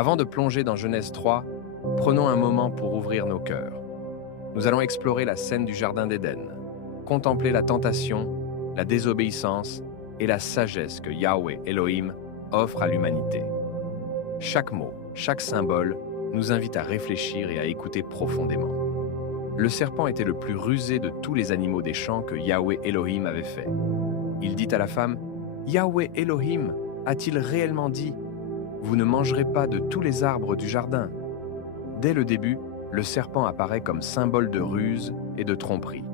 Avant de plonger dans Genèse 3, prenons un moment pour ouvrir nos cœurs. Nous allons explorer la scène du Jardin d'Éden, contempler la tentation, la désobéissance et la sagesse que Yahweh Elohim offre à l'humanité. Chaque mot, chaque symbole nous invite à réfléchir et à écouter profondément. Le serpent était le plus rusé de tous les animaux des champs que Yahweh Elohim avait fait. Il dit à la femme, « Yahweh Elohim a-t-il réellement dit, vous ne mangerez pas de tous les arbres du jardin ?» Dès le début, le serpent apparaît comme symbole de ruse et de tromperie.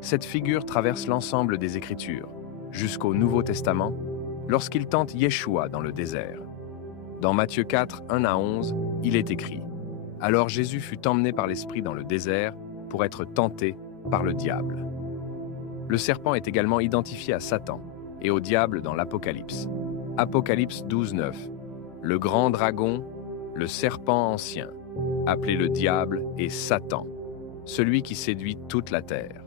Cette figure traverse l'ensemble des Écritures, jusqu'au Nouveau Testament, lorsqu'il tente Yeshua dans le désert. Dans Matthieu 4, 1-11, il est écrit « Alors Jésus fut emmené par l'Esprit dans le désert pour être tenté par le diable. » Le serpent est également identifié à Satan et au diable dans l'Apocalypse. Apocalypse 12, 9. Le grand dragon, le serpent ancien, appelé le diable et Satan, celui qui séduit toute la terre.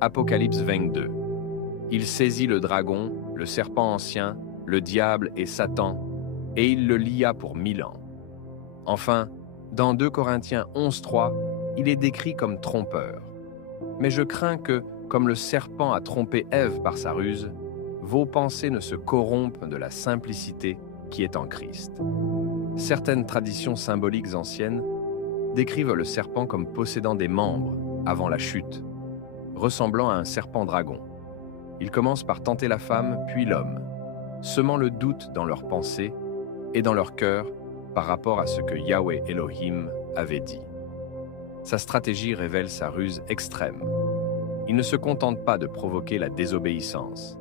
Apocalypse 22. Il saisit le dragon, le serpent ancien, le diable et Satan, et il le lia pour 1000 ans. Enfin, dans 2 Corinthiens 11, 3, il est décrit comme trompeur. Mais je crains que, comme le serpent a trompé Ève par sa ruse, vos pensées ne se corrompent de la simplicité qui est en Christ. Certaines traditions symboliques anciennes décrivent le serpent comme possédant des membres avant la chute, ressemblant à un serpent-dragon. Il commence par tenter la femme, puis l'homme, semant le doute dans leurs pensées et dans leur cœur par rapport à ce que Yahweh Elohim avait dit. Sa stratégie révèle sa ruse extrême. Il ne se contente pas de provoquer la désobéissance.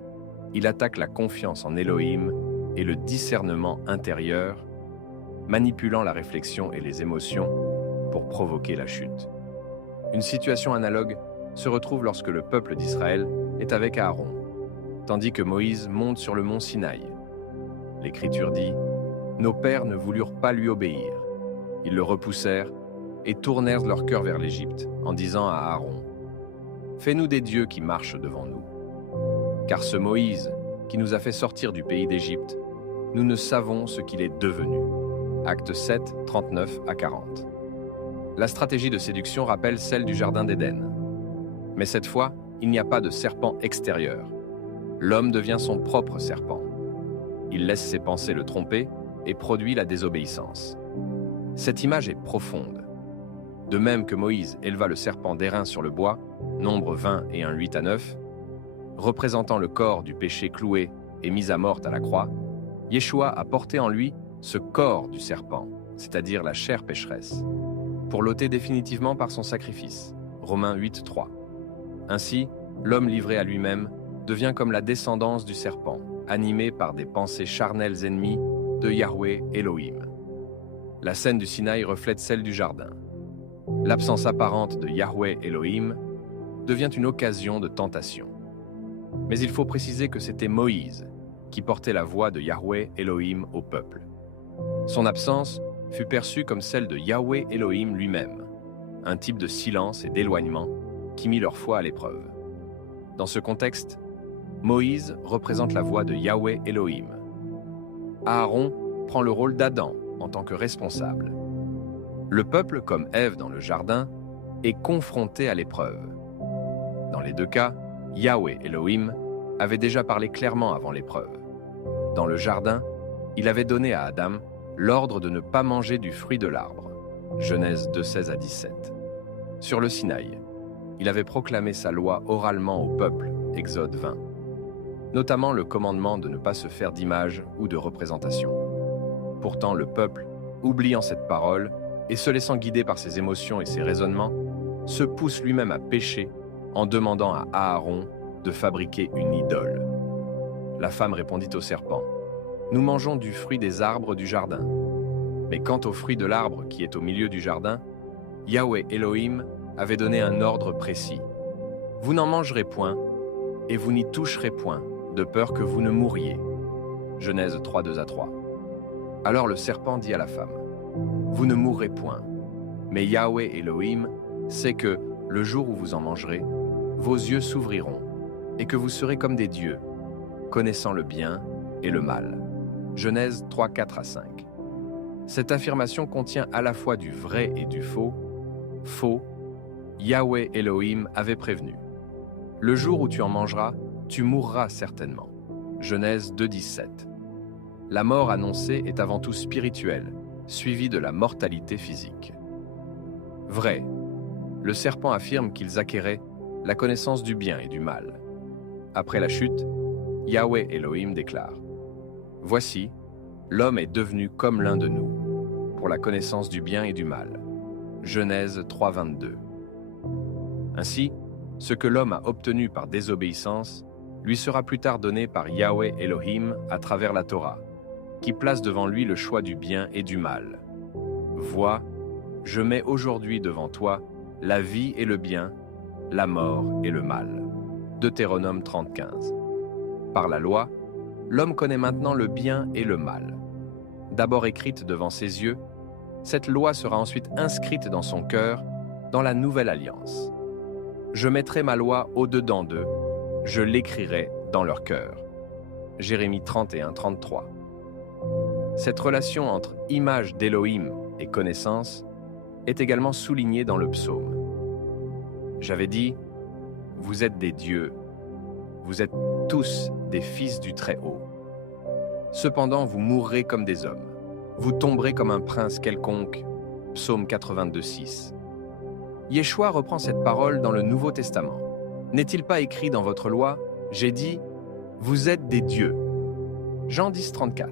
Il attaque la confiance en Elohim et le discernement intérieur, manipulant la réflexion et les émotions pour provoquer la chute. Une situation analogue se retrouve lorsque le peuple d'Israël est avec Aaron, tandis que Moïse monte sur le mont Sinaï. L'Écriture dit « Nos pères ne voulurent pas lui obéir. Ils le repoussèrent et tournèrent leur cœur vers l'Égypte en disant à Aaron « Fais-nous des dieux qui marchent devant nous. Car ce Moïse qui nous a fait sortir du pays d'Égypte, nous ne savons ce qu'il est devenu. » Acte 7, 39-40. La stratégie de séduction rappelle celle du Jardin d'Éden. Mais cette fois, il n'y a pas de serpent extérieur. L'homme devient son propre serpent. Il laisse ses pensées le tromper et produit la désobéissance. Cette image est profonde. De même que Moïse éleva le serpent d'airain sur le bois, Nombre 20 et 1, 8-9, représentant le corps du péché cloué et mis à mort à la croix, Yeshua a porté en lui ce corps du serpent, c'est-à-dire la chair pécheresse, pour l'ôter définitivement par son sacrifice. Romains 8, 3. Ainsi, l'homme livré à lui-même devient comme la descendance du serpent, animé par des pensées charnelles ennemies de Yahweh Elohim. La scène du Sinaï reflète celle du jardin. L'absence apparente de Yahweh Elohim devient une occasion de tentation. Mais il faut préciser que c'était Moïse qui portait la voix de Yahweh Elohim au peuple. Son absence fut perçue comme celle de Yahweh Elohim lui-même, un type de silence et d'éloignement qui mit leur foi à l'épreuve. Dans ce contexte, Moïse représente la voix de Yahweh Elohim. Aaron prend le rôle d'Adam en tant que responsable. Le peuple, comme Ève dans le jardin, est confronté à l'épreuve. Dans les deux cas, Yahweh Elohim avait déjà parlé clairement avant l'épreuve. Dans le jardin, il avait donné à Adam l'ordre de ne pas manger du fruit de l'arbre. Genèse 2, 16-17. Sur le Sinaï, il avait proclamé sa loi oralement au peuple, Exode 20. Notamment le commandement de ne pas se faire d'image ou de représentation. Pourtant, le peuple, oubliant cette parole et se laissant guider par ses émotions et ses raisonnements, se pousse lui-même à pécher en demandant à Aaron de fabriquer une idole. La femme répondit au serpent, « Nous mangeons du fruit des arbres du jardin. » Mais quant au fruit de l'arbre qui est au milieu du jardin, Yahweh Elohim avait donné un ordre précis. « Vous n'en mangerez point, et vous n'y toucherez point, de peur que vous ne mouriez. » Genèse 3, 2-3. Alors le serpent dit à la femme, « Vous ne mourrez point, mais Yahweh Elohim sait que, le jour où vous en mangerez, vos yeux s'ouvriront, et que vous serez comme des dieux, connaissant le bien et le mal. » Genèse 3, 4-5. Cette affirmation contient à la fois du vrai et du faux. Faux, Yahweh Elohim avait prévenu. Le jour où tu en mangeras, tu mourras certainement. Genèse 2,17. La mort annoncée est avant tout spirituelle, suivie de la mortalité physique. Vrai, le serpent affirme qu'ils acquéraient la connaissance du bien et du mal. Après la chute, Yahweh Elohim déclare « Voici, l'homme est devenu comme l'un de nous, pour la connaissance du bien et du mal. » Genèse 3,22. Ainsi, ce que l'homme a obtenu par désobéissance lui sera plus tard donné par Yahweh Elohim à travers la Torah, qui place devant lui le choix du bien et du mal. Vois, je mets aujourd'hui devant toi la vie et le bien, la mort et le mal. Deutéronome 30,15. Par la loi, l'homme connaît maintenant le bien et le mal. D'abord écrite devant ses yeux, cette loi sera ensuite inscrite dans son cœur, dans la nouvelle alliance. Je mettrai ma loi au-dedans d'eux, je l'écrirai dans leur cœur. Jérémie 31,33. Cette relation entre image d'Élohim et connaissance est également soulignée dans le psaume. J'avais dit, vous êtes des dieux, vous êtes tous des fils du Très-Haut. Cependant, vous mourrez comme des hommes, vous tomberez comme un prince quelconque. Psaume 82,6. Yeshua reprend cette parole dans le Nouveau Testament. N'est-il pas écrit dans votre loi, j'ai dit, vous êtes des dieux. Jean 10,34.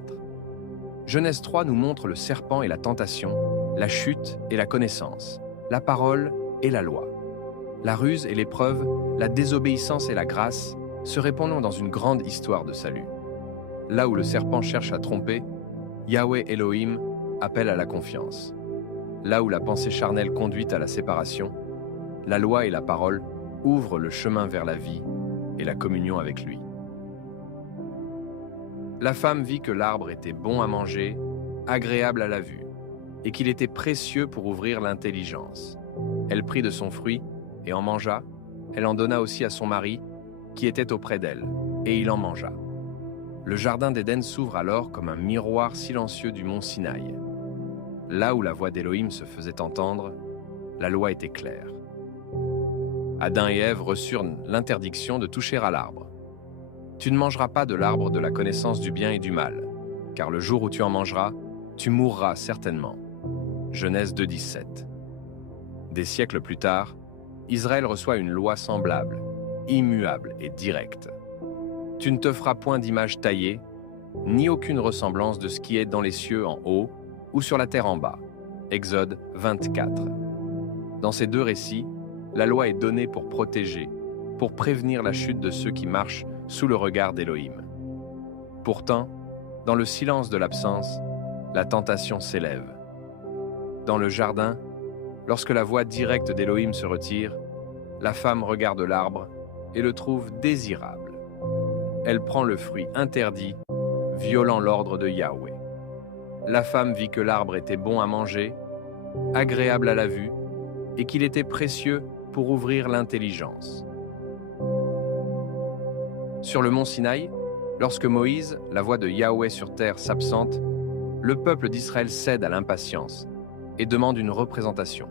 Genèse 3 nous montre le serpent et la tentation, la chute et la connaissance, la parole et la loi. La ruse et l'épreuve, la désobéissance et la grâce se répondent dans une grande histoire de salut. Là où le serpent cherche à tromper, Yahweh Elohim appelle à la confiance. Là où la pensée charnelle conduit à la séparation, la loi et la parole ouvrent le chemin vers la vie et la communion avec lui. La femme vit que l'arbre était bon à manger, agréable à la vue, et qu'il était précieux pour ouvrir l'intelligence. Elle prit de son fruit et en mangea. Elle en donna aussi à son mari, qui était auprès d'elle, et il en mangea. Le jardin d'Éden s'ouvre alors comme un miroir silencieux du mont Sinaï. Là où la voix d'Élohim se faisait entendre, la loi était claire. Adam et Ève reçurent l'interdiction de toucher à l'arbre. Tu ne mangeras pas de l'arbre de la connaissance du bien et du mal, car le jour où tu en mangeras, tu mourras certainement. Genèse 2,17. Des siècles plus tard, Israël reçoit une loi semblable, immuable et directe. Tu ne te feras point d'image taillée, ni aucune ressemblance de ce qui est dans les cieux en haut ou sur la terre en bas. Exode 24. Dans ces deux récits, la loi est donnée pour protéger, pour prévenir la chute de ceux qui marchent sous le regard d'Élohim. Pourtant, dans le silence de l'absence, la tentation s'élève. Dans le jardin, lorsque la voix directe d'Élohim se retire, la femme regarde l'arbre et le trouve désirable. Elle prend le fruit interdit, violant l'ordre de Yahweh. La femme vit que l'arbre était bon à manger, agréable à la vue, et qu'il était précieux pour ouvrir l'intelligence. Sur le mont Sinaï, lorsque Moïse, la voix de Yahweh sur terre, s'absente, le peuple d'Israël cède à l'impatience et demande une représentation.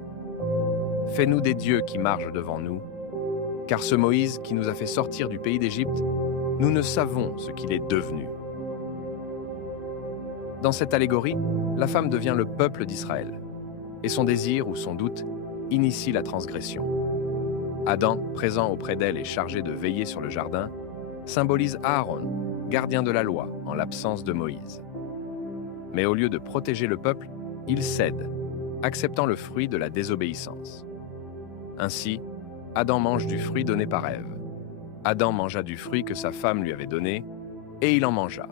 Fais-nous des dieux qui marchent devant nous, car ce Moïse qui nous a fait sortir du pays d'Égypte, nous ne savons ce qu'il est devenu. Dans cette allégorie, la femme devient le peuple d'Israël, et son désir ou son doute initie la transgression. Adam, présent auprès d'elle et chargé de veiller sur le jardin, symbolise Aaron, gardien de la loi, en l'absence de Moïse. Mais au lieu de protéger le peuple, il cède, acceptant le fruit de la désobéissance. Ainsi, Adam mange du fruit donné par Ève. Adam mangea du fruit que sa femme lui avait donné, et il en mangea.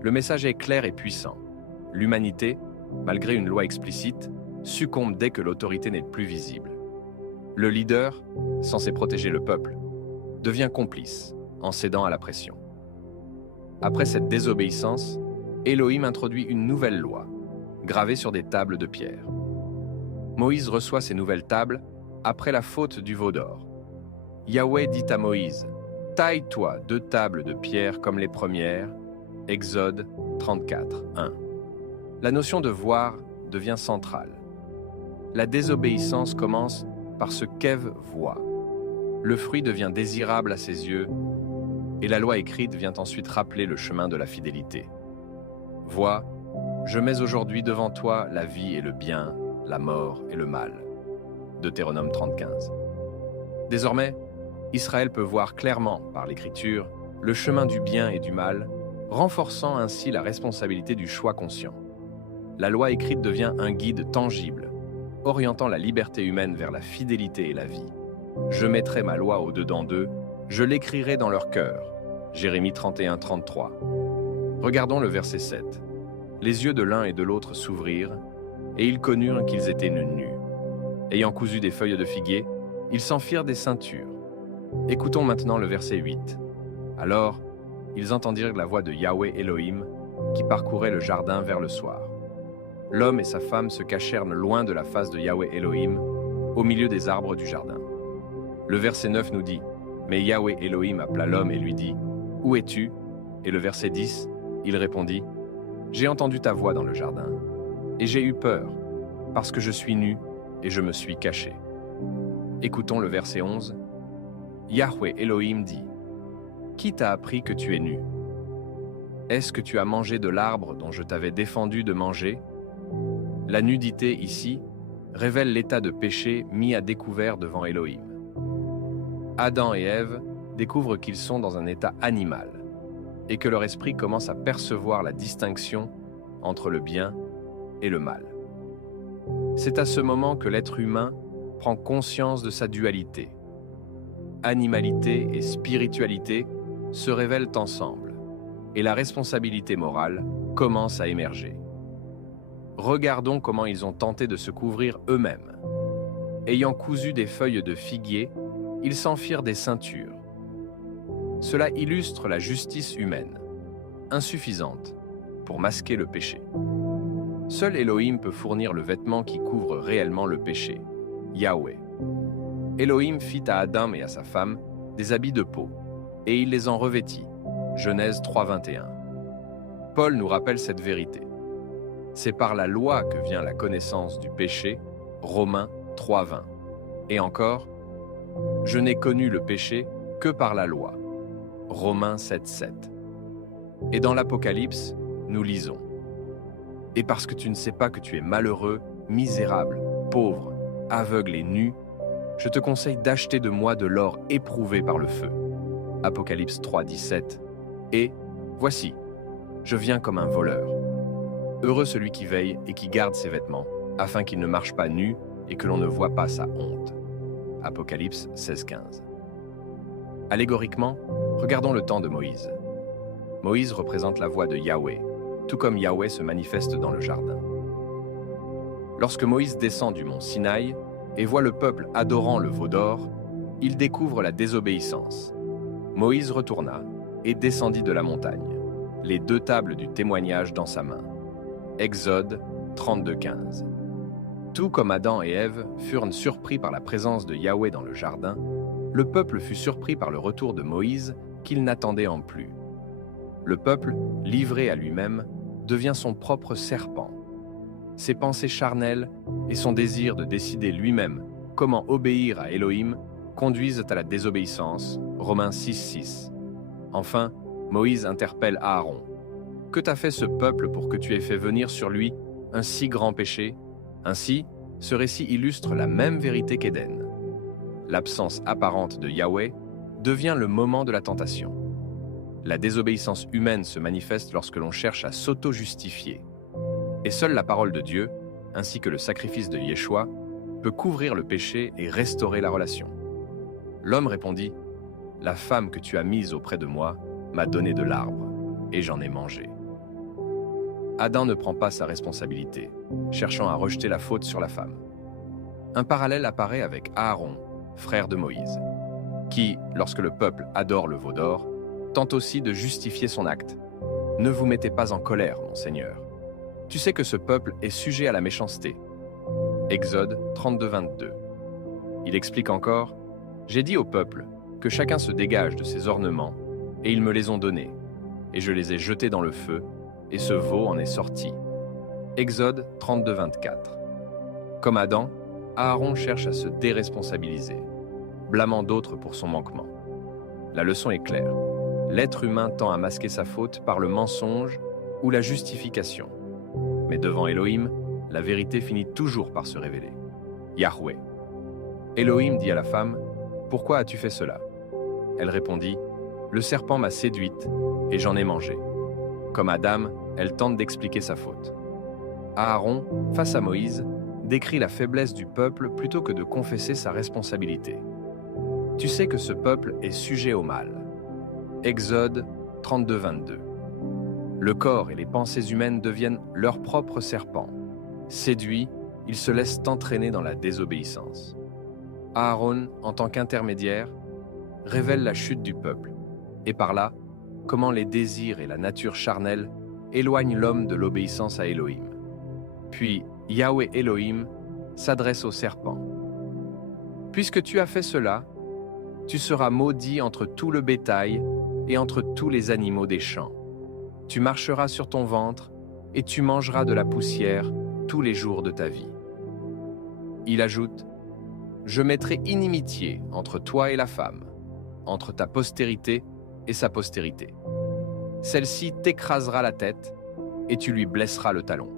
Le message est clair et puissant. L'humanité, malgré une loi explicite, succombe dès que l'autorité n'est plus visible. Le leader, censé protéger le peuple, devient complice en cédant à la pression. Après cette désobéissance, Elohim introduit une nouvelle loi, gravée sur des tables de pierre. Moïse reçoit ces nouvelles tables après la faute du veau d'or. Yahweh dit à Moïse, « Taille-toi 2 tables de pierre comme les premières, Exode 34, 1. La notion de voir devient centrale. La désobéissance commence par ce qu'Ève voit. Le fruit devient désirable à ses yeux, et la loi écrite vient ensuite rappeler le chemin de la fidélité. Vois, je mets aujourd'hui devant toi la vie et le bien, la mort et le mal. Deutéronome 30:15. Désormais, Israël peut voir clairement, par l'Écriture, le chemin du bien et du mal, renforçant ainsi la responsabilité du choix conscient. La loi écrite devient un guide tangible, orientant la liberté humaine vers la fidélité et la vie. Je mettrai ma loi au-dedans d'eux, je l'écrirai dans leur cœur. Jérémie 31:33. Regardons le verset 7. Les yeux de l'un et de l'autre s'ouvrirent, et ils connurent qu'ils étaient nus. Ayant cousu des feuilles de figuier, ils s'en firent des ceintures. Écoutons maintenant le verset 8. Alors, ils entendirent la voix de Yahweh Elohim qui parcourait le jardin vers le soir. L'homme et sa femme se cachèrent loin de la face de Yahweh Elohim, au milieu des arbres du jardin. Le verset 9 nous dit « Mais Yahweh Elohim appela l'homme et lui dit « Où es-tu » Et le verset 10, il répondit « J'ai entendu ta voix dans le jardin, et j'ai eu peur, parce que je suis nu et je me suis caché. » Écoutons le verset 11. Yahweh Elohim dit « Qui t'a appris que tu es nu? Est-ce que tu as mangé de l'arbre dont je t'avais défendu de manger ?» La nudité ici révèle l'état de péché mis à découvert devant Elohim. Adam et Ève découvrent qu'ils sont dans un état animal et que leur esprit commence à percevoir la distinction entre le bien et le mal. C'est à ce moment que l'être humain prend conscience de sa dualité. Animalité et spiritualité se révèlent ensemble et la responsabilité morale commence à émerger. Regardons comment ils ont tenté de se couvrir eux-mêmes. Ayant cousu des feuilles de figuier, ils s'en firent des ceintures. Cela illustre la justice humaine, insuffisante pour masquer le péché. Seul Elohim peut fournir le vêtement qui couvre réellement le péché, Yahweh. Elohim fit à Adam et à sa femme des habits de peau, et il les en revêtit, Genèse 3:21. Paul nous rappelle cette vérité. C'est par la loi que vient la connaissance du péché, Romains 3:20. Et encore, je n'ai connu le péché que par la loi, Romains 7:7. Et dans l'Apocalypse, nous lisons « Et parce que tu ne sais pas que tu es malheureux, misérable, pauvre, aveugle et nu, je te conseille d'acheter de moi de l'or éprouvé par le feu. » Apocalypse 3:17. Et voici, je viens comme un voleur. Heureux celui qui veille et qui garde ses vêtements, afin qu'il ne marche pas nu et que l'on ne voie pas sa honte. Apocalypse 16:15. Allégoriquement, regardons le temps de Moïse. Moïse représente la voix de Yahweh, tout comme Yahweh se manifeste dans le jardin. Lorsque Moïse descend du mont Sinaï et voit le peuple adorant le veau d'or, il découvre la désobéissance. Moïse retourna et descendit de la montagne, les 2 tables du témoignage dans sa main. Exode 32:15. Tout comme Adam et Ève furent surpris par la présence de Yahweh dans le jardin, le peuple fut surpris par le retour de Moïse qu'il n'attendait en plus. Le peuple, livré à lui-même, devient son propre serpent. Ses pensées charnelles et son désir de décider lui-même comment obéir à Elohim conduisent à la désobéissance, Romains 6:6. Enfin, Moïse interpelle Aaron. « Que t'a fait ce peuple pour que tu aies fait venir sur lui un si grand péché ?» Ainsi, ce récit illustre la même vérité qu'Éden. L'absence apparente de Yahweh devient le moment de la tentation. La désobéissance humaine se manifeste lorsque l'on cherche à s'auto-justifier. Et seule la parole de Dieu, ainsi que le sacrifice de Yeshua, peut couvrir le péché et restaurer la relation. L'homme répondit « La femme que tu as mise auprès de moi m'a donné de l'arbre, et j'en ai mangé. » Adam ne prend pas sa responsabilité, cherchant à rejeter la faute sur la femme. Un parallèle apparaît avec Aaron, frère de Moïse, qui, lorsque le peuple adore le veau d'or, tente aussi de justifier son acte. « Ne vous mettez pas en colère, mon Seigneur. Tu sais que ce peuple est sujet à la méchanceté. » Exode 32:22. Il explique encore « J'ai dit au peuple que chacun se dégage de ses ornements, et ils me les ont donnés. et je les ai jetés dans le feu, et ce veau en est sorti. Exode 32, 24. Comme Adam, Aaron cherche à se déresponsabiliser, blâmant d'autres pour son manquement. La leçon est claire. L'être humain tend à masquer sa faute par le mensonge ou la justification. Mais devant Elohim, la vérité finit toujours par se révéler. Yahweh. Elohim dit à la femme, « Pourquoi as-tu fait cela ?» Elle répondit, « Le serpent m'a séduite et j'en ai mangé. » Comme Adam, elle tente d'expliquer sa faute. Aaron, face à Moïse, décrit la faiblesse du peuple plutôt que de confesser sa responsabilité. Tu sais que ce peuple est sujet au mal. Exode 32, 22. Le corps et les pensées humaines deviennent leur propre serpent. Séduits, ils se laissent entraîner dans la désobéissance. Aaron, en tant qu'intermédiaire, révèle la chute du peuple, et par là, comment les désirs et la nature charnelle éloignent l'homme de l'obéissance à Elohim. Puis, Yahweh Elohim s'adresse au serpent. « Puisque tu as fait cela, tu seras maudit entre tout le bétail et entre tous les animaux des champs. Tu marcheras sur ton ventre et tu mangeras de la poussière tous les jours de ta vie. » Il ajoute, « Je mettrai inimitié entre toi et la femme, entre ta postérité et sa postérité. Celle-ci t'écrasera la tête et tu lui blesseras le talon. »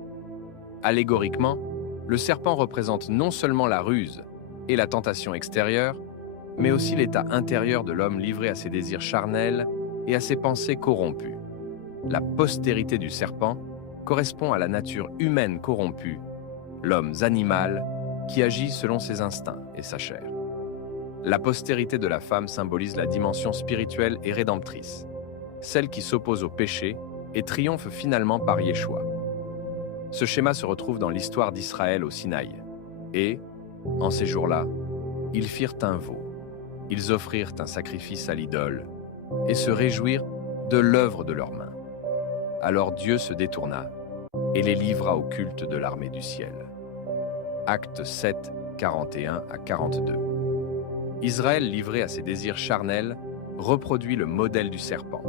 Allégoriquement, le serpent représente non seulement la ruse et la tentation extérieure, mais aussi l'état intérieur de l'homme livré à ses désirs charnels et à ses pensées corrompues. La postérité du serpent correspond à la nature humaine corrompue, l'homme animal qui agit selon ses instincts et sa chair. La postérité de la femme symbolise la dimension spirituelle et rédemptrice, celle qui s'oppose au péché et triomphe finalement par Yeshua. Ce schéma se retrouve dans l'histoire d'Israël au Sinaï. Et, en ces jours-là, ils firent un veau, ils offrirent un sacrifice à l'idole et se réjouirent de l'œuvre de leurs mains. Alors Dieu se détourna et les livra au culte de l'armée du ciel. Actes 7, 41 à 42. Israël, livré à ses désirs charnels, reproduit le modèle du serpent.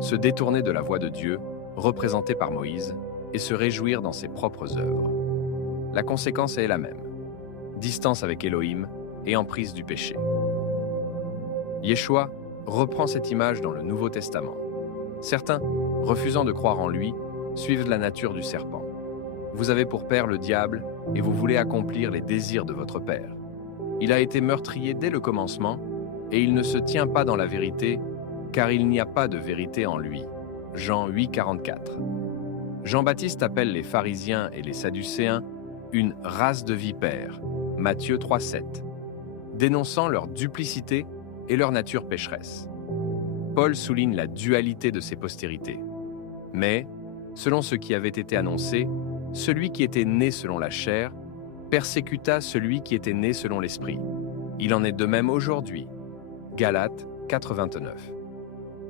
Se détourner de la voie de Dieu, représentée par Moïse, et se réjouir dans ses propres œuvres. La conséquence est la même. Distance avec Elohim et emprise du péché. Yeshua reprend cette image dans le Nouveau Testament. Certains, refusant de croire en lui, suivent la nature du serpent. Vous avez pour père le diable et vous voulez accomplir les désirs de votre père. Il a été meurtrier dès le commencement et il ne se tient pas dans la vérité car il n'y a pas de vérité en lui. Jean 8, 44. Jean-Baptiste appelle les pharisiens et les sadducéens une race de vipères, Matthieu 3, 7, dénonçant leur duplicité et leur nature pécheresse. Paul souligne la dualité de ces postérités. Mais, selon ce qui avait été annoncé, celui qui était né selon la chair persécuta celui qui était né selon l'esprit. Il en est de même aujourd'hui. Galates 4, 29.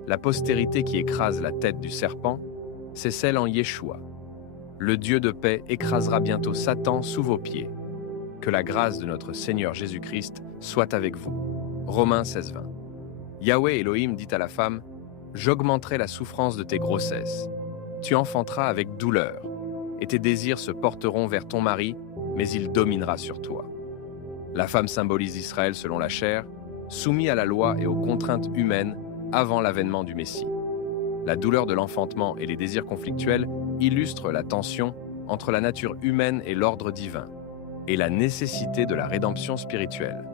La postérité qui écrase la tête du serpent, c'est celle en Yeshua. Le Dieu de paix écrasera bientôt Satan sous vos pieds. Que la grâce de notre Seigneur Jésus-Christ soit avec vous. Romains 16, 20. Yahweh Elohim dit à la femme, « J'augmenterai la souffrance de tes grossesses. Tu enfanteras avec douleur, et tes désirs se porteront vers ton mari, mais il dominera sur toi. » La femme symbolise Israël selon la chair, soumis à la loi et aux contraintes humaines avant l'avènement du Messie. La douleur de l'enfantement et les désirs conflictuels illustrent la tension entre la nature humaine et l'ordre divin, et la nécessité de la rédemption spirituelle.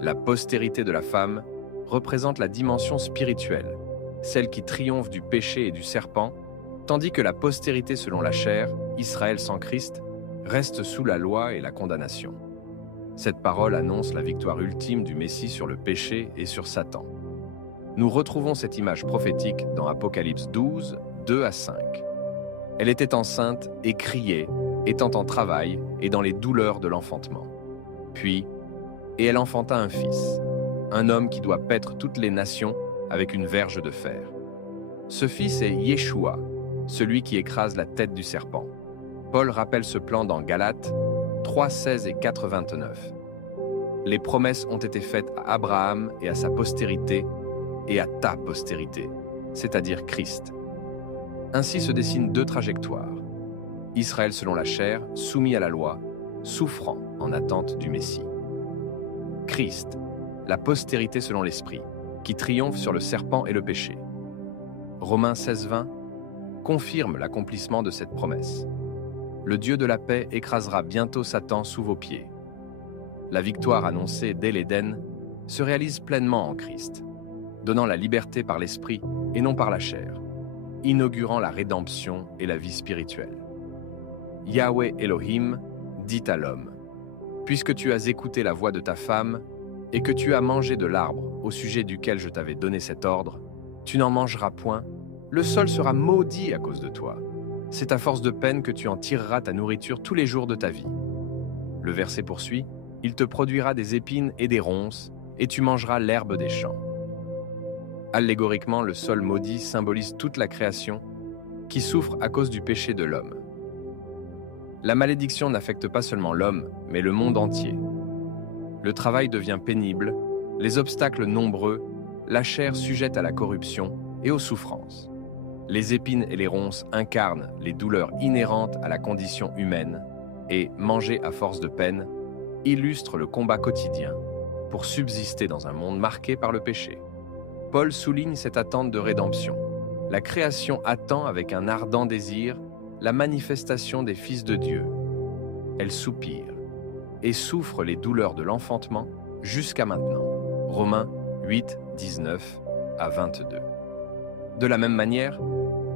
La postérité de la femme représente la dimension spirituelle, celle qui triomphe du péché et du serpent, tandis que la postérité selon la chair, Israël sans Christ, reste sous la loi et la condamnation. Cette parole annonce la victoire ultime du Messie sur le péché et sur Satan. Nous retrouvons cette image prophétique dans Apocalypse 12, 2 à 5. Elle était enceinte et criait, étant en travail et dans les douleurs de l'enfantement. Puis, et elle enfanta un fils, un homme qui doit paître toutes les nations avec une verge de fer. Ce fils est Yeshua, celui qui écrase la tête du serpent. Paul rappelle ce plan dans Galates 3, 16 et 4, 29. Les promesses ont été faites à Abraham et à sa postérité et à ta postérité. c'est-à-dire Christ. Ainsi se dessinent deux trajectoires. Israël selon la chair, soumis à la loi, souffrant en attente du Messie. Christ, la postérité selon l'Esprit, qui triomphe sur le serpent et le péché. Romains 16:20 confirme l'accomplissement de cette promesse. Le Dieu de la paix écrasera bientôt Satan sous vos pieds. La victoire annoncée dès l'Éden se réalise pleinement en Christ, donnant la liberté par l'Esprit et non par la chair, inaugurant la rédemption et la vie spirituelle. Yahweh Elohim dit à l'homme, « Puisque tu as écouté la voix de ta femme et que tu as mangé de l'arbre au sujet duquel je t'avais donné cet ordre, tu n'en mangeras point, le sol sera maudit à cause de toi. C'est à force de peine que tu en tireras ta nourriture tous les jours de ta vie. » Le verset poursuit, « Il te produira des épines et des ronces, et tu mangeras l'herbe des champs. » Allégoriquement, le sol maudit symbolise toute la création qui souffre à cause du péché de l'homme. La malédiction n'affecte pas seulement l'homme, mais le monde entier. Le travail devient pénible, les obstacles nombreux, la chair sujette à la corruption et aux souffrances. Les épines et les ronces incarnent les douleurs inhérentes à la condition humaine et, manger à force de peine, illustrent le combat quotidien pour subsister dans un monde marqué par le péché. Paul souligne cette attente de rédemption. La création attend avec un ardent désir la manifestation des fils de Dieu. Elle soupire et souffre les douleurs de l'enfantement jusqu'à maintenant. Romains 8, 19 à 22. De la même manière,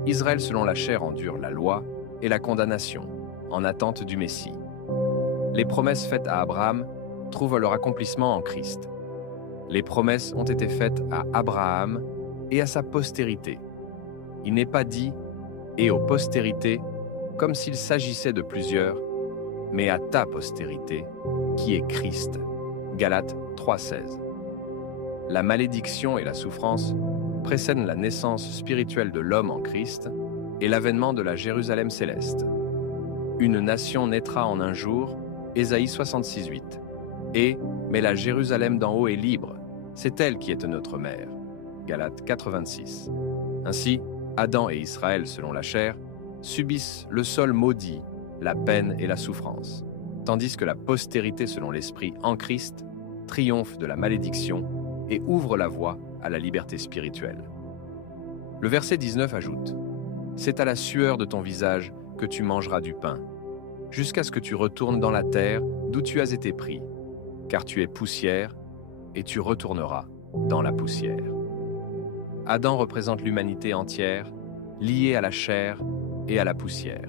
Israël selon la chair endure la loi et la condamnation, en attente du Messie. Les promesses faites à Abraham trouvent leur accomplissement en Christ. Les promesses ont été faites à Abraham et à sa postérité. Il n'est pas dit « et aux postérités » comme s'il s'agissait de plusieurs, mais à ta postérité, qui est Christ. Galates 3,16. La malédiction et la souffrance précèdent la naissance spirituelle de l'homme en Christ et l'avènement de la Jérusalem céleste. Une nation naîtra en un jour, Ésaïe 66,8. Mais la Jérusalem d'en haut est libre, c'est elle qui est notre mère. Galates 4,26. Ainsi, Adam et Israël, selon la chair, subissent le sol maudit, la peine et la souffrance, tandis que la postérité selon l'Esprit en Christ triomphe de la malédiction et ouvre la voie à la liberté spirituelle. Le verset 19 ajoute « C'est à la sueur de ton visage que tu mangeras du pain, jusqu'à ce que tu retournes dans la terre d'où tu as été pris, car tu es poussière et tu retourneras dans la poussière. » Adam représente l'humanité entière, liée à la chair et à la poussière.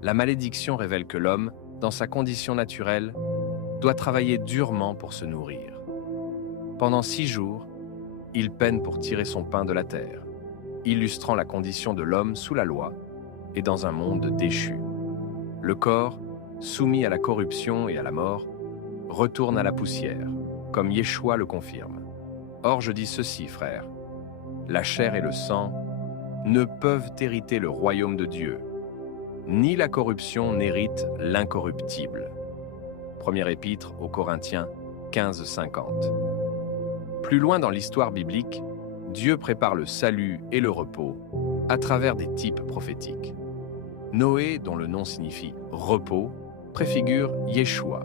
La malédiction révèle que l'homme, dans sa condition naturelle, doit travailler durement pour se nourrir. Pendant 6 jours, il peine pour tirer son pain de la terre, illustrant la condition de l'homme sous la loi et dans un monde déchu. Le corps, soumis à la corruption et à la mort, retourne à la poussière, comme Yeshua le confirme. Or je dis ceci, frères, la chair et le sang ne peuvent hériter le royaume de Dieu, ni la corruption n'hérite l'incorruptible. Première épître aux Corinthiens 15:50. Plus loin dans l'histoire biblique, Dieu prépare le salut et le repos à travers des types prophétiques. Noé, dont le nom signifie « repos », préfigure Yeshua,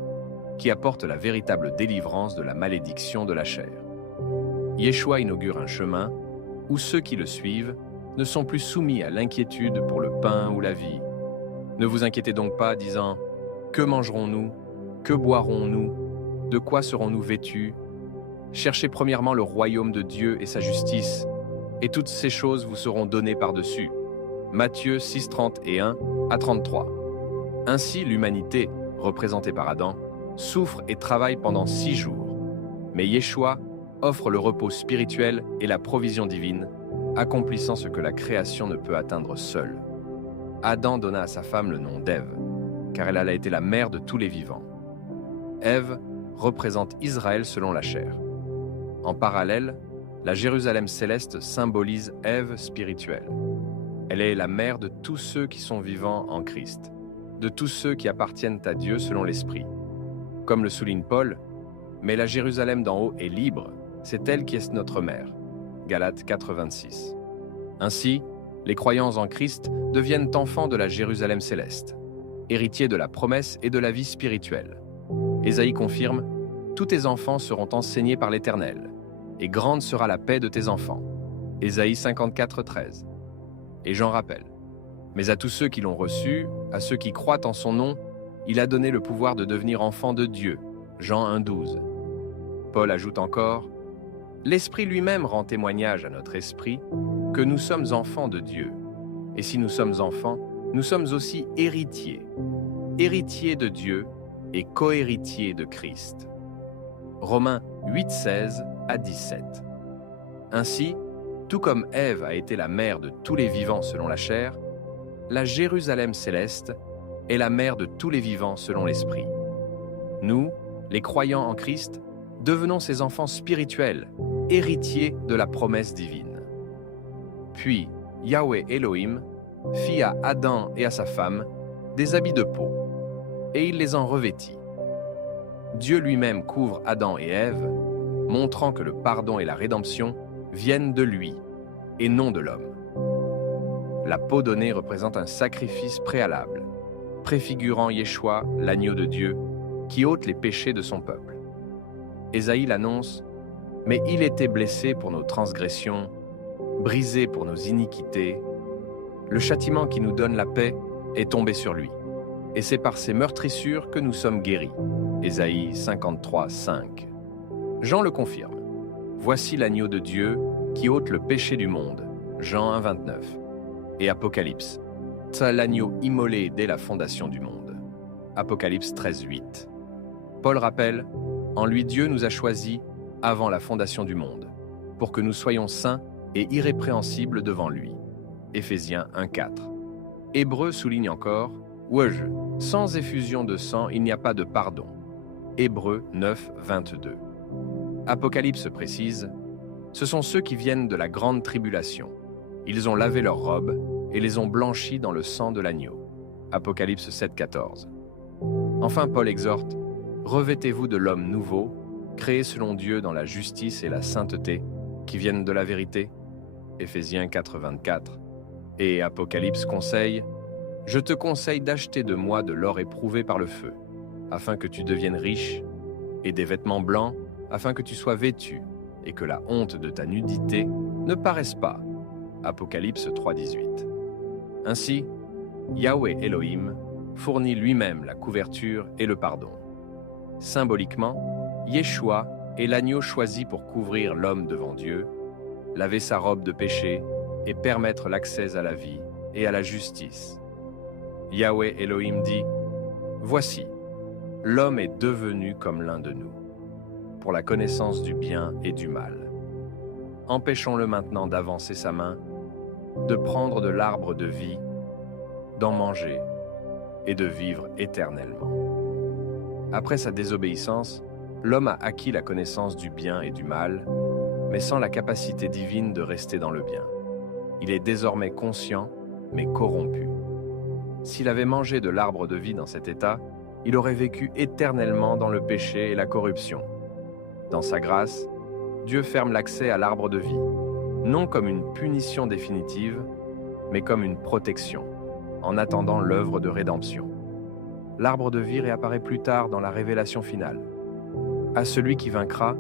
qui apporte la véritable délivrance de la malédiction de la chair. Yeshua inaugure un chemin où ceux qui le suivent ne sont plus soumis à l'inquiétude pour le pain ou la vie. Ne vous inquiétez donc pas, disant « Que mangerons-nous? Que boirons-nous? De quoi serons-nous vêtus? » Cherchez premièrement le royaume de Dieu et sa justice, et toutes ces choses vous seront données par-dessus. Matthieu 6:31 à 33. Ainsi, l'humanité, représentée par Adam, souffre et travaille pendant 6 jours. Mais Yeshua offre le repos spirituel et la provision divine, accomplissant ce que la création ne peut atteindre seule. Adam donna à sa femme le nom d'Ève, car elle a été la mère de tous les vivants. Ève représente Israël selon la chair. En parallèle, la Jérusalem céleste symbolise Ève spirituelle. Elle est la mère de tous ceux qui sont vivants en Christ, de tous ceux qui appartiennent à Dieu selon l'Esprit. Comme le souligne Paul, « Mais la Jérusalem d'en haut est libre, c'est elle qui est notre mère. » Galates 4:26. Ainsi, les croyants en Christ deviennent enfants de la Jérusalem céleste, héritiers de la promesse et de la vie spirituelle. Ésaïe confirme « Tous tes enfants seront enseignés par l'Éternel, et grande sera la paix de tes enfants. » Ésaïe 54, 13. Et Jean rappelle « Mais à tous ceux qui l'ont reçu, à ceux qui croient en son nom, il a donné le pouvoir de devenir enfants de Dieu. » Jean 1, 12. Paul ajoute encore « L'Esprit lui-même rend témoignage à notre esprit que nous sommes enfants de Dieu. Et si nous sommes enfants, nous sommes aussi héritiers, héritiers de Dieu et co-héritiers de Christ. » Romains 8, 16 à 17. Ainsi, tout comme Ève a été la mère de tous les vivants selon la chair, la Jérusalem céleste est la mère de tous les vivants selon l'Esprit. Nous, les croyants en Christ, devenons ses enfants spirituels, héritiers de la promesse divine. Puis, Yahweh Elohim fit à Adam et à sa femme des habits de peau, et il les en revêtit. Dieu lui-même couvre Adam et Ève, montrant que le pardon et la rédemption viennent de lui, et non de l'homme. La peau donnée représente un sacrifice préalable, préfigurant Yeshua, l'agneau de Dieu, qui ôte les péchés de son peuple. Ésaïe l'annonce, « Mais il était blessé pour nos transgressions, brisé pour nos iniquités. Le châtiment qui nous donne la paix est tombé sur lui, et c'est par ses meurtrissures que nous sommes guéris. » Ésaïe 53, 5. Jean le confirme. « Voici l'agneau de Dieu qui ôte le péché du monde. » Jean 1, 29. Et Apocalypse. « C'est l'agneau immolé dès la fondation du monde. » Apocalypse 13, 8. Paul rappelle, « En lui Dieu nous a choisis avant la fondation du monde, pour que nous soyons saints et irrépréhensibles devant lui. » Éphésiens 1, 4. Hébreux souligne encore, « Ouaj, sans effusion de sang, il n'y a pas de pardon. » Hébreux 9, 22. Apocalypse précise, « Ce sont ceux qui viennent de la grande tribulation. Ils ont lavé leurs robes et les ont blanchis dans le sang de l'agneau. » Apocalypse 7, 14. Enfin, Paul exhorte, « Revêtez-vous de l'homme nouveau, créé selon Dieu dans la justice et la sainteté, qui viennent de la vérité. » Éphésiens 4, 24. Et Apocalypse conseille, « Je te conseille d'acheter de moi de l'or éprouvé par le feu, afin que tu deviennes riche, et des vêtements blancs, afin que tu sois vêtu, et que la honte de ta nudité ne paraisse pas. » Apocalypse 3, 18. Ainsi, Yahweh Elohim fournit lui-même la couverture et le pardon. Symboliquement, Yeshua est l'agneau choisi pour couvrir l'homme devant Dieu, laver sa robe de péché et permettre l'accès à la vie et à la justice. Yahweh Elohim dit, « Voici, l'homme est devenu comme l'un de nous, pour la connaissance du bien et du mal. Empêchons-le maintenant d'avancer sa main, de prendre de l'arbre de vie, d'en manger et de vivre éternellement. » Après sa désobéissance, l'homme a acquis la connaissance du bien et du mal, mais sans la capacité divine de rester dans le bien. Il est désormais conscient, mais corrompu. S'il avait mangé de l'arbre de vie dans cet état, il aurait vécu éternellement dans le péché et la corruption. Dans sa grâce, Dieu ferme l'accès à l'arbre de vie, non comme une punition définitive, mais comme une protection, en attendant l'œuvre de rédemption. L'arbre de vie réapparaît plus tard dans la révélation finale. À celui qui vaincra,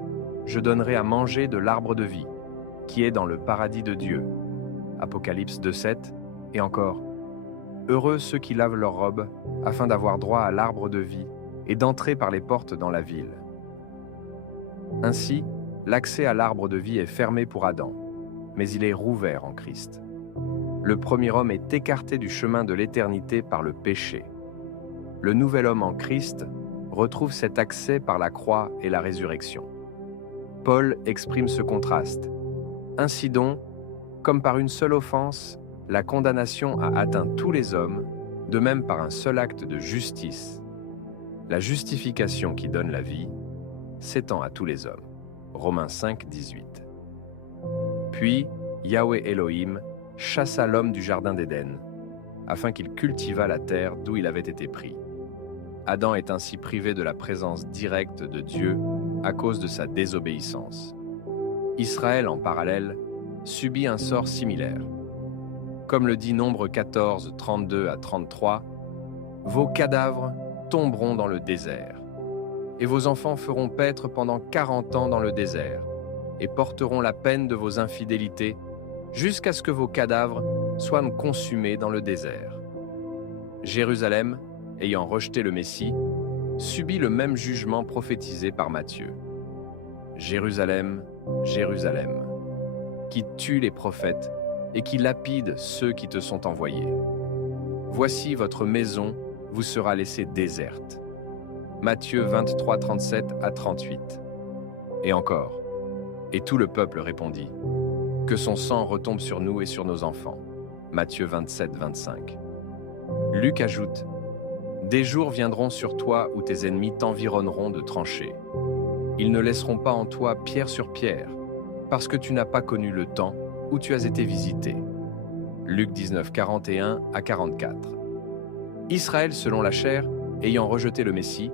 je donnerai à manger de l'arbre de vie, qui est dans le paradis de Dieu. Apocalypse 2,7, et encore, heureux ceux qui lavent leurs robes, afin d'avoir droit à l'arbre de vie et d'entrer par les portes dans la ville. Ainsi, l'accès à l'arbre de vie est fermé pour Adam, mais il est rouvert en Christ. Le premier homme est écarté du chemin de l'éternité par le péché. Le nouvel homme en Christ retrouve cet accès par la croix et la résurrection. Paul exprime ce contraste. Ainsi donc, comme par une seule offense, la condamnation a atteint tous les hommes, de même par un seul acte de justice. La justification qui donne la vie s'étend à tous les hommes. Romains 5, 18. Puis, Yahweh Elohim chassa l'homme du jardin d'Éden, afin qu'il cultivât la terre d'où il avait été pris. Adam est ainsi privé de la présence directe de Dieu à cause de sa désobéissance. Israël, en parallèle, subit un sort similaire. Comme le dit Nombre 14, 32 à 33, vos cadavres tomberont dans le désert, et vos enfants feront paître pendant 40 ans dans le désert, et porteront la peine de vos infidélités, jusqu'à ce que vos cadavres soient consumés dans le désert. Jérusalem, ayant rejeté le Messie, subit le même jugement prophétisé par Matthieu. Jérusalem, Jérusalem, qui tue les prophètes et qui lapide ceux qui te sont envoyés. Voici votre maison vous sera laissée déserte. Matthieu 23, 37 à 38. Et encore, et tout le peuple répondit, que son sang retombe sur nous et sur nos enfants. Matthieu 27, 25. Luc ajoute, des jours viendront sur toi où tes ennemis t'environneront de tranchées. Ils ne laisseront pas en toi pierre sur pierre, parce que tu n'as pas connu le temps où tu as été visité. Luc 19, 41 à 44. Israël, selon la chair, ayant rejeté le Messie,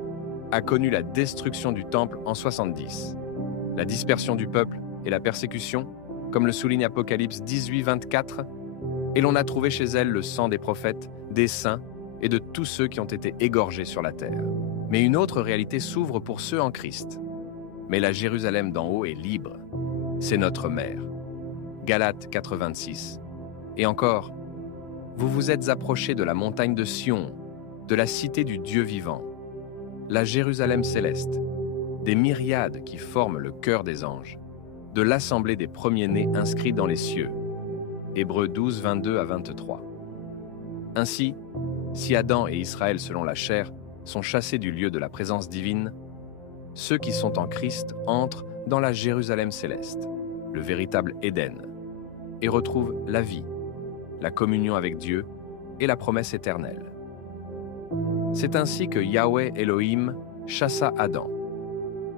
a connu la destruction du temple en 70. La dispersion du peuple et la persécution, comme le souligne Apocalypse 18, 24, et l'on a trouvé chez elle le sang des prophètes, des saints et de tous ceux qui ont été égorgés sur la terre. Mais une autre réalité s'ouvre pour ceux en Christ. Mais la Jérusalem d'en haut est libre. C'est notre mère. Galates 4, 26. Et encore, vous vous êtes approchés de la montagne de Sion, de la cité du Dieu vivant, la Jérusalem céleste, des myriades qui forment le cœur des anges, de l'assemblée des premiers-nés inscrits dans les cieux. Hébreux 12, 22 à 23. Ainsi, si Adam et Israël selon la chair sont chassés du lieu de la présence divine, ceux qui sont en Christ entrent dans la Jérusalem céleste, le véritable Éden, et retrouvent la vie, la communion avec Dieu et la promesse éternelle. C'est ainsi que Yahweh Elohim chassa Adam,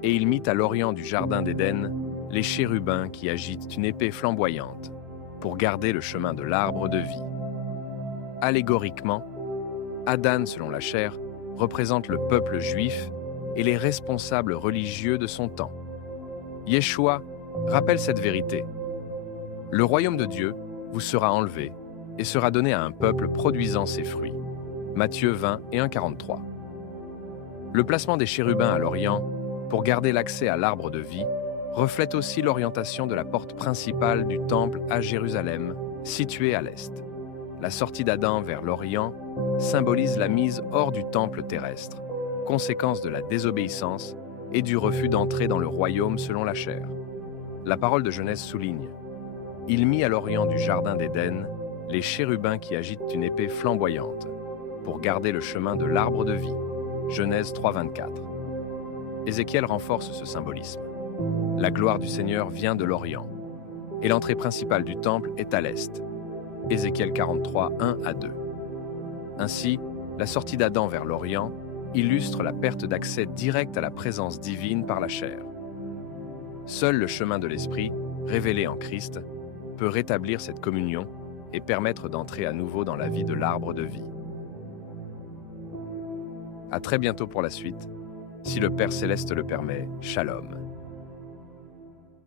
et il mit à l'orient du jardin d'Éden les chérubins qui agitent une épée flamboyante pour garder le chemin de l'arbre de vie. Allégoriquement, Adan, selon la chair, représente le peuple juif et les responsables religieux de son temps. Yeshua rappelle cette vérité. Le royaume de Dieu vous sera enlevé et sera donné à un peuple produisant ses fruits. Matthieu 20 et 1,43. Le placement des chérubins à l'Orient, pour garder l'accès à l'arbre de vie, reflète aussi l'orientation de la porte principale du temple à Jérusalem, située à l'est. La sortie d'Adam vers l'Orient symbolise la mise hors du temple terrestre, conséquence de la désobéissance et du refus d'entrer dans le royaume selon la chair. La parole de Genèse souligne « Il mit à l'orient du jardin d'Éden les chérubins qui agitent une épée flamboyante pour garder le chemin de l'arbre de vie. » Genèse 3, 24. Ézéchiel renforce ce symbolisme. La gloire du Seigneur vient de l'Orient, et l'entrée principale du temple est à l'Est. Ézéchiel 43, 1 à 2. Ainsi, la sortie d'Adam vers l'Orient illustre la perte d'accès direct à la présence divine par la chair. Seul le chemin de l'Esprit, révélé en Christ, peut rétablir cette communion et permettre d'entrer à nouveau dans la vie de l'arbre de vie. À très bientôt pour la suite. Si le Père Céleste le permet, Shalom.